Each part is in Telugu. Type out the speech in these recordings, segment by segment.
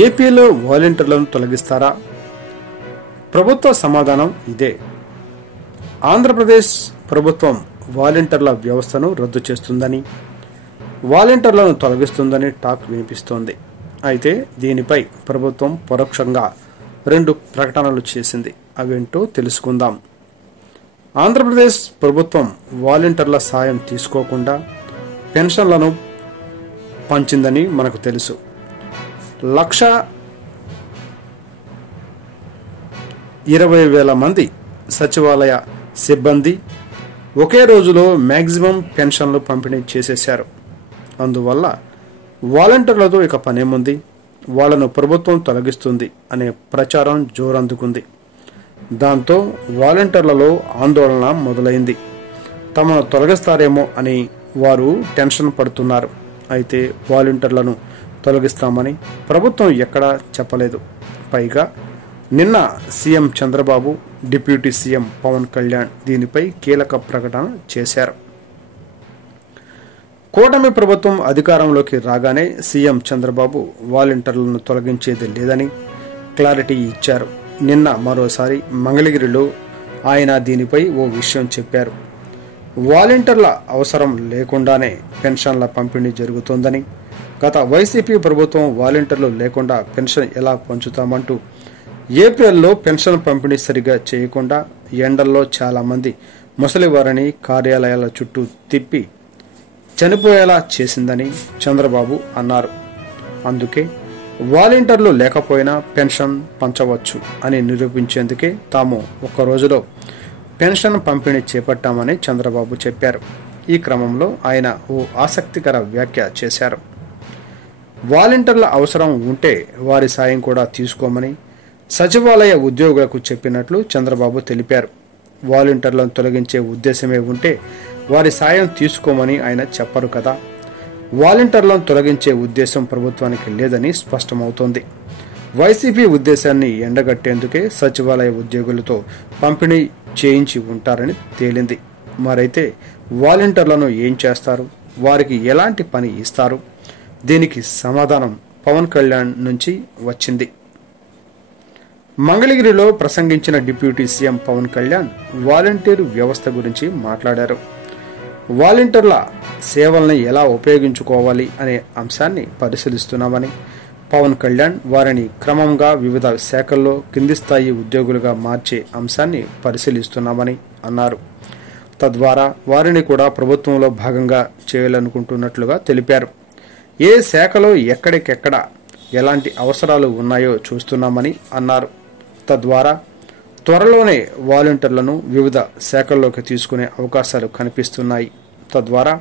ఏపీలో వాలంటీర్లను తొలగిస్తారా? ప్రభుత్వ సమాధానం ఇదే. ఆంధ్రప్రదేశ్ ప్రభుత్వం వాలంటీర్ల వ్యవస్థను రద్దు చేస్తుందని, వాలంటీర్లను తొలగిస్తుందని టాక్ వినిపిస్తోంది. అయితే దీనిపై ప్రభుత్వం పరోక్షంగా 2 ప్రకటనలు చేసింది. అవేంటో తెలుసుకుందాం. ఆంధ్రప్రదేశ్ ప్రభుత్వం వాలంటీర్ల సాయం తీసుకోకుండా పెన్షన్లను పంచిందని మనకు తెలుసు. 1,20,000 మంది సచివాలయ సిబ్బంది ఒకే రోజులో మ్యాక్సిమం పెన్షన్లు పంపిణీ చేసేశారు. అందువల్ల వాలంటీర్లతో ఇక పనేముంది, వాళ్లను ప్రభుత్వం తొలగిస్తుంది అనే ప్రచారం జోరందుకుంది. దాంతో వాలంటీర్లలో ఆందోళన మొదలైంది. తమను తొలగిస్తారేమో అని వారు టెన్షన్ పడుతున్నారు. అయితే వాలంటీర్లను తొలగిస్తామని ప్రభుత్వం ఎక్కడా చెప్పలేదు. పైగా నిన్న CM Chandrababu, deputy CM Pawan Kalyan దీనిపై కీలక ప్రకటన చేశారు. కూటమి ప్రభుత్వం అధికారంలోకి రాగానే సీఎం చంద్రబాబు వాలంటీర్లను తొలగించేది లేదని క్లారిటీ ఇచ్చారు. నిన్న మరోసారి మంగళగిరిలో ఆయన దీనిపై ఓ విషయం చెప్పారు. వాలంటీర్ల అవసరం లేకుండానే పెన్షన్ల పంపిణీ జరుగుతోందని, గత వైసీపీ ప్రభుత్వం వాలంటీర్లు లేకుండా పెన్షన్ ఎలా పంచుతామంటూ ఏప్రిల్లో పెన్షన్ పంపిణీ సరిగా చేయకుండా ఎండల్లో చాలామంది ముసలివారిని కార్యాలయాల చుట్టూ తిప్పి చనిపోయేలా చేసిందని చంద్రబాబు అన్నారు. అందుకే వాలంటీర్లు లేకపోయినా పెన్షన్ పంచవచ్చు అని నిరూపించేందుకే తాము ఒక్క రోజులో పెన్షన్ పంపిణీ చేపట్టామని చంద్రబాబు చెప్పారు. ఈ క్రమంలో ఆయన ఓ ఆసక్తికర వ్యాఖ్య చేశారు. వాలంటీర్ల అవసరం ఉంటే వారి సాయం కూడా తీసుకోమని సచివాలయ ఉద్యోగులకు చెప్పినట్లు చంద్రబాబు తెలిపారు. వాలంటీర్లను తొలగించే ఉద్దేశమే ఉంటే వారి సాయం తీసుకోమని ఆయన చెప్పరు కదా. వాలంటీర్లను తొలగించే ఉద్దేశం ప్రభుత్వానికి లేదని స్పష్టమవుతోంది. వైసీపీ ఉద్దేశాన్ని ఎండగట్టేందుకే సచివాలయ ఉద్యోగులతో పంపిణీ చేయించి ఉంటారని తేలింది. మరైతే వాలంటీర్లను ఏం చేస్తారు, వారికి ఎలాంటి పని ఇస్తారు? దీనికి సమాధానం పవన్ కళ్యాణ్ నుంచి వచ్చింది. మంగళగిరిలో ప్రసంగించిన deputy CM Pawan Kalyan volunteer వ్యవస్థ గురించి మాట్లాడారు. వాలంటీర్ల సేవల్ని ఎలా ఉపయోగించుకోవాలి అనే అంశాన్ని పరిశీలిస్తున్నామని, పవన్ కళ్యాణ్ వారిని క్రమంగా వివిధ శాఖల్లో కింది స్థాయి ఉద్యోగులుగా మార్చే అంశాన్ని పరిశీలిస్తున్నామని అన్నారు. తద్వారా వారిని కూడా ప్రభుత్వంలో భాగంగా చేయాలనుకుంటున్నట్లుగా తెలిపారు. ఏ శాఖలో ఎక్కడికెక్కడ ఎలాంటి అవసరాలు ఉన్నాయో చూస్తున్నామని అన్నారు. తద్వారా త్వరలోనే వాలంటీర్లను వివిధ శాఖల్లోకి తీసుకునే అవకాశాలు కనిపిస్తున్నాయి. తద్వారా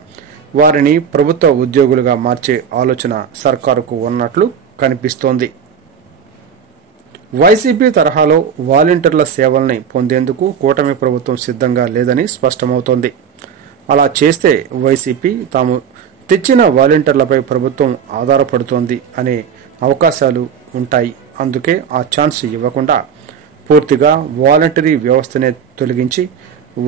వారిని ప్రభుత్వ ఉద్యోగులుగా మార్చే ఆలోచన సర్కారుకు ఉన్నట్లు కనిపిస్తోంది. వైసీపీ తరహాలో వాలంటీర్ల సేవల్ని పొందేందుకు కూటమి ప్రభుత్వం సిద్ధంగా లేదని స్పష్టమవుతోంది. అలా చేస్తే వైసీపీ తాము తెచ్చిన వాలంటీర్లపై ప్రభుత్వం ఆధారపడుతోంది అనే అవకాశాలు ఉంటాయి. అందుకే ఆ ఛాన్స్ ఇవ్వకుండా పూర్తిగా వాలంటరీ వ్యవస్థనే తొలగించి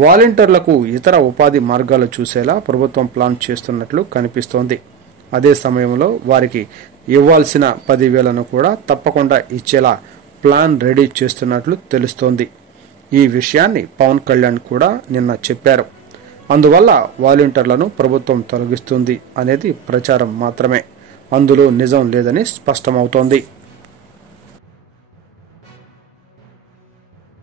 వాలంటీర్లకు ఇతర ఉపాధి మార్గాలు చూసేలా ప్రభుత్వం ప్లాన్ చేస్తున్నట్లు కనిపిస్తోంది. అదే సమయంలో వారికి ఇవ్వాల్సిన 10,000ను కూడా తప్పకుండా ఇచ్చేలా ప్లాన్ రెడీ చేస్తున్నట్లు తెలుస్తోంది. ఈ విషయాన్ని పవన్ కళ్యాణ్ కూడా నిన్న చెప్పారు. అందువల్ల వాలంటీర్లను ప్రభుత్వం తొలగిస్తుంది అనేది ప్రచారం మాత్రమే, అందులో నిజం లేదని స్పష్టమవుతోంది.